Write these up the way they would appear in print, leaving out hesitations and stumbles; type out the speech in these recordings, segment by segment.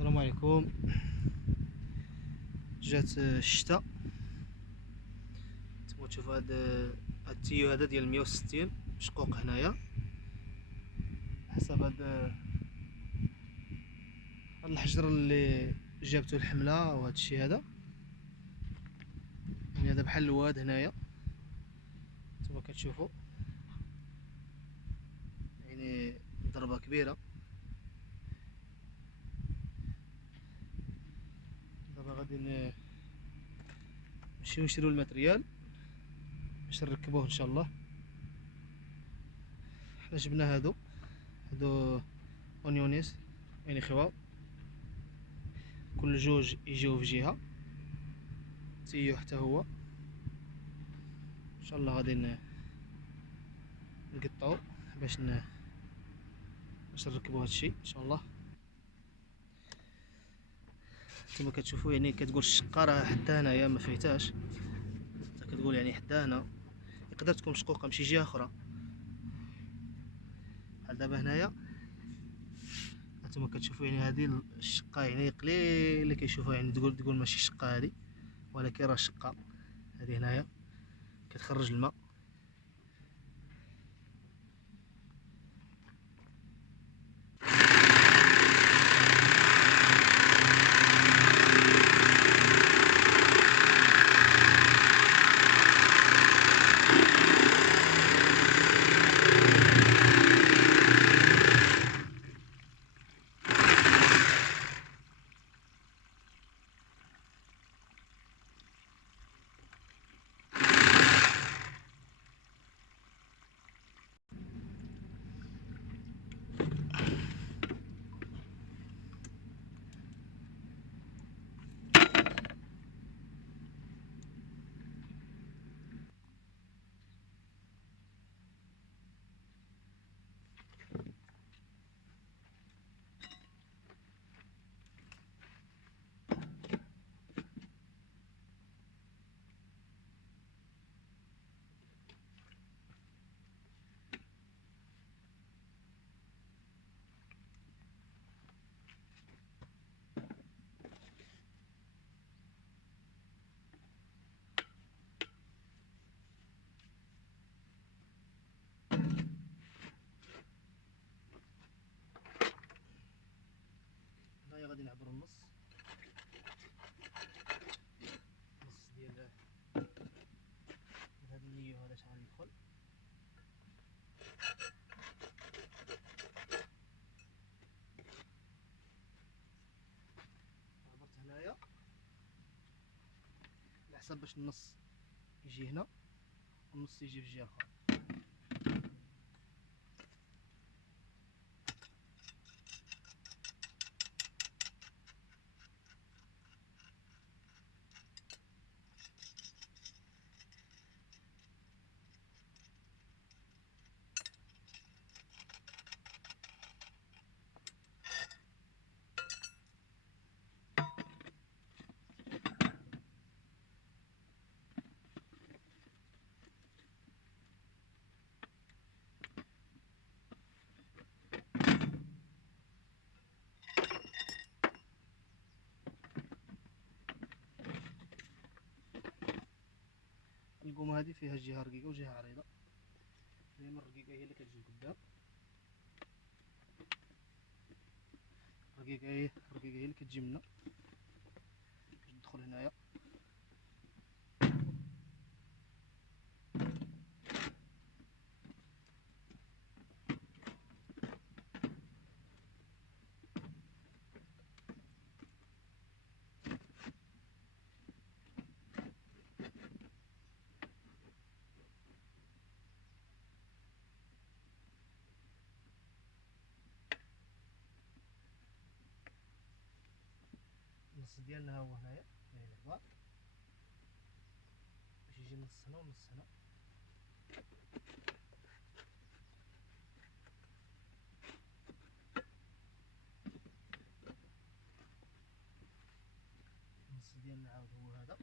السلام عليكم. جات الشتاء، نتوما تشوفوا هاد التيو هذا ديال 160 شقوق هنايا. حسب هاد الحجر اللي جابتو الحمله وهاد الشيء هذا، يعني هذا بحال الواد هنايا نتوما كتشوفوا، يعني ضربه كبيره. دابا غادي نمشيو نشريو الماتريال باش نركبوه ان شاء الله. حنا جبنا هادو اونيونيس، يعني خواب، كل جوج يجيو في جهه، تيو حتى هو ان شاء الله غادي نقطعو باش نركبو هادشي ان شاء الله. كما كتشوفوا يعني كتقول الشقه راه حتى هنايا ما فايتاش، كتقول يعني حتى هنا يقدر تكون مشقوقه من شي جهه اخرى. بحال دابا هنايا انتما كتشوفوا يعني هذه الشقه يعني قليل اللي كيشوفها، يعني تقول ماشي شقه هذه، ولكن راه شقه هذه هنايا كتخرج الماء. هنايا غادي نعبروا النص ديال هذا النيو هذا اش غادي يدخل. عبرت هنايا على حسب باش النص يجي هنا والنص يجي في جهه اخرى. القومه هذه فيها جهه رقيقه وجهه عريضه، دائما الرقيقه هي اللي كتجي قدام، الرقيقه هي اللي كتجي منا باش تدخل هنايا. النص ديالنا ها هو هنايا، يعني العبار باش يجي نص هنا ونص هنا. النص ديالنا عاود هو هذا،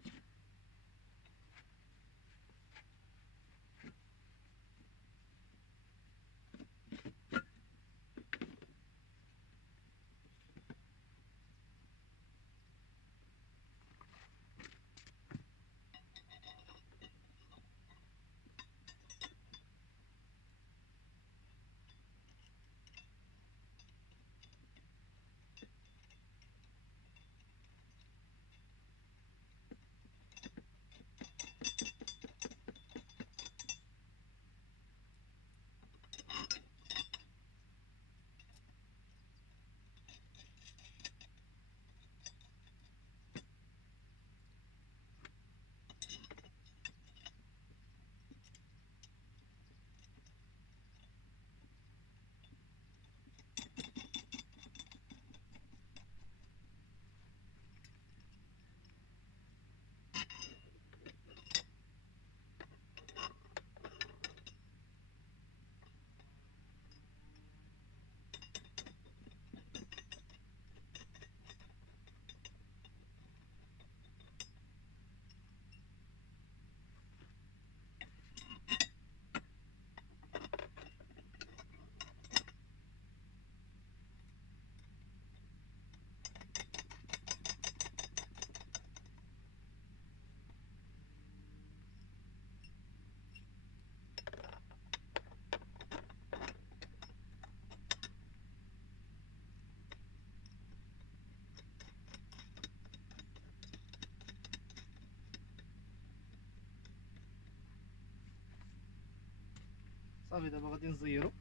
صافي دابا غادي نزيرو،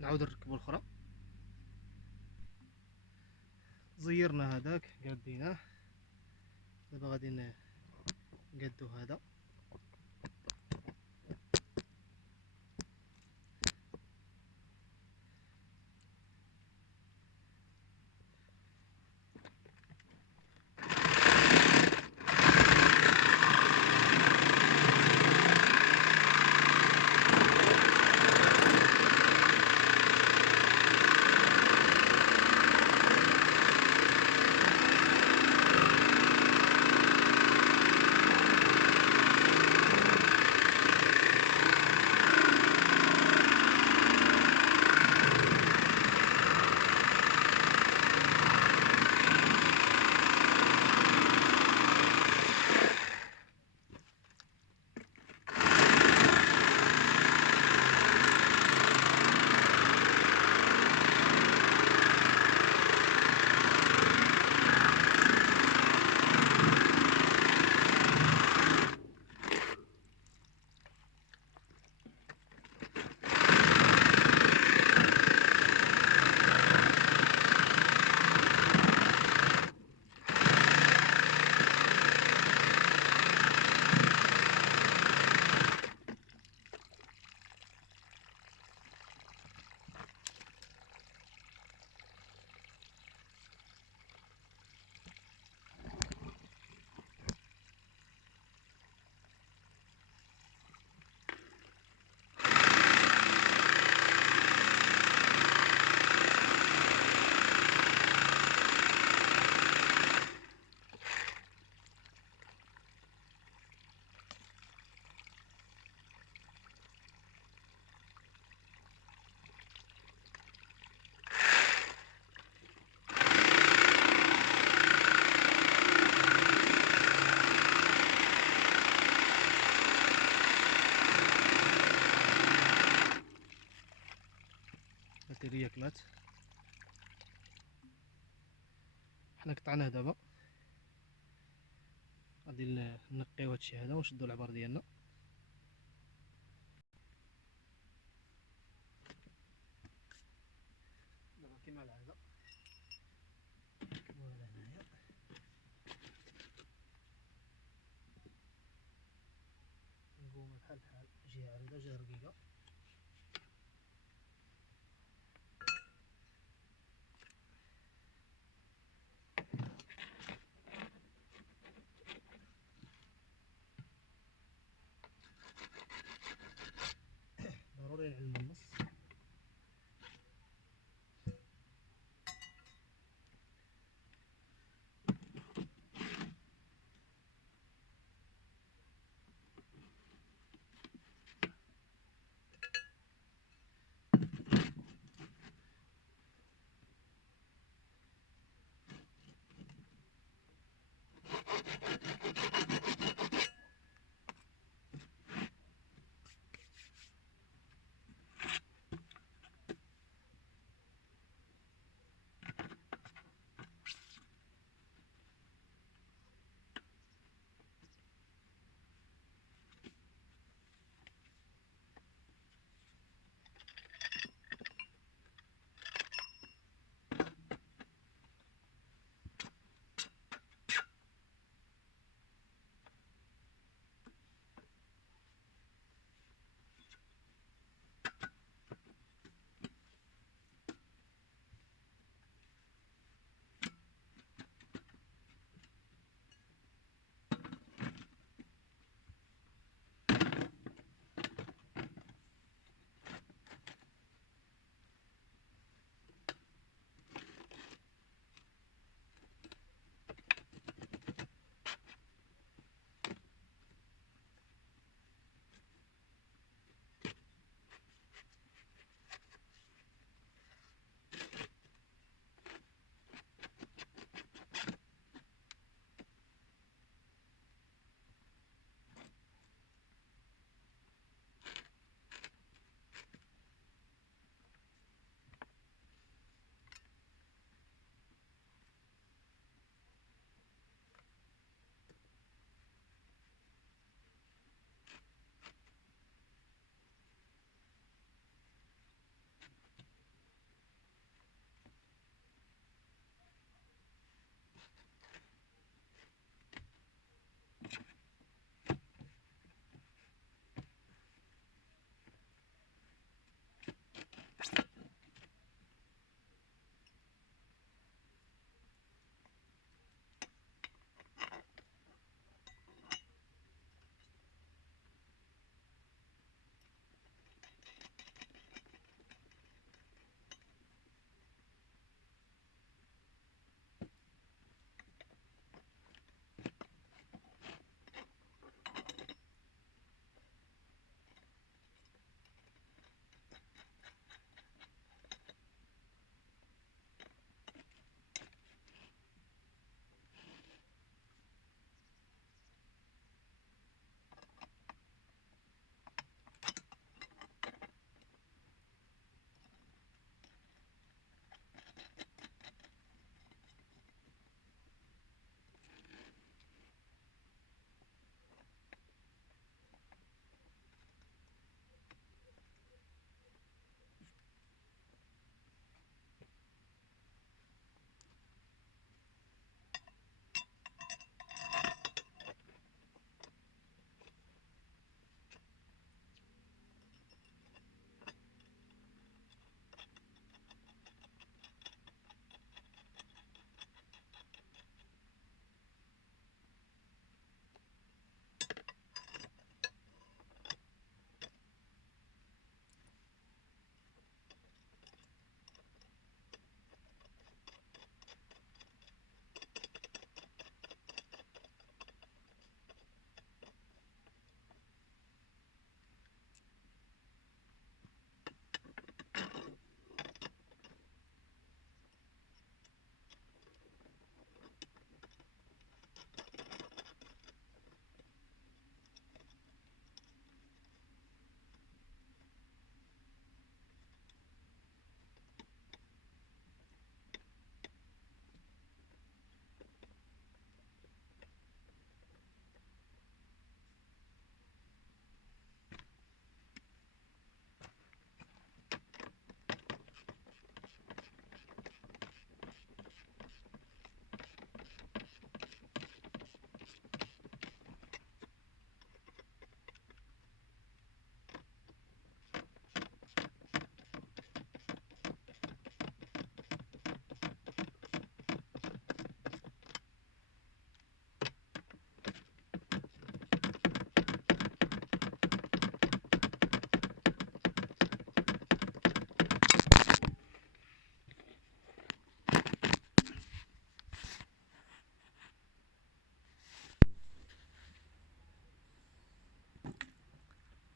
نعاود نركبو الاخرى. زيرنا هذاك قاديناه، دابا غادي نقادو هذا. البطارية كلات، حنا قطعناه دابا. غادي نقيو هادشي هذا ونشدو العبار ديالنا. دابا كيما العادة نركبوها لهنايا. نقومها بحال جهة عريضة جهة رقيقة. ضروري نعلمو النص.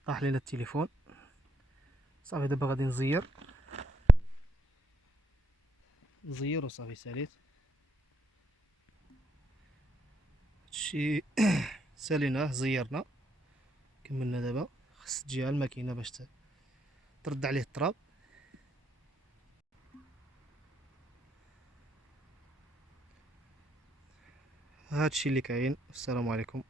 طاح لينا التليفون. صافي دابا غادي نزير وصافي ساليت هادشي. ساليناه زيرنا كملنا. دابا خص تجيها الماكينه باش ترد عليه التراب. هادشي اللي كاين. السلام عليكم.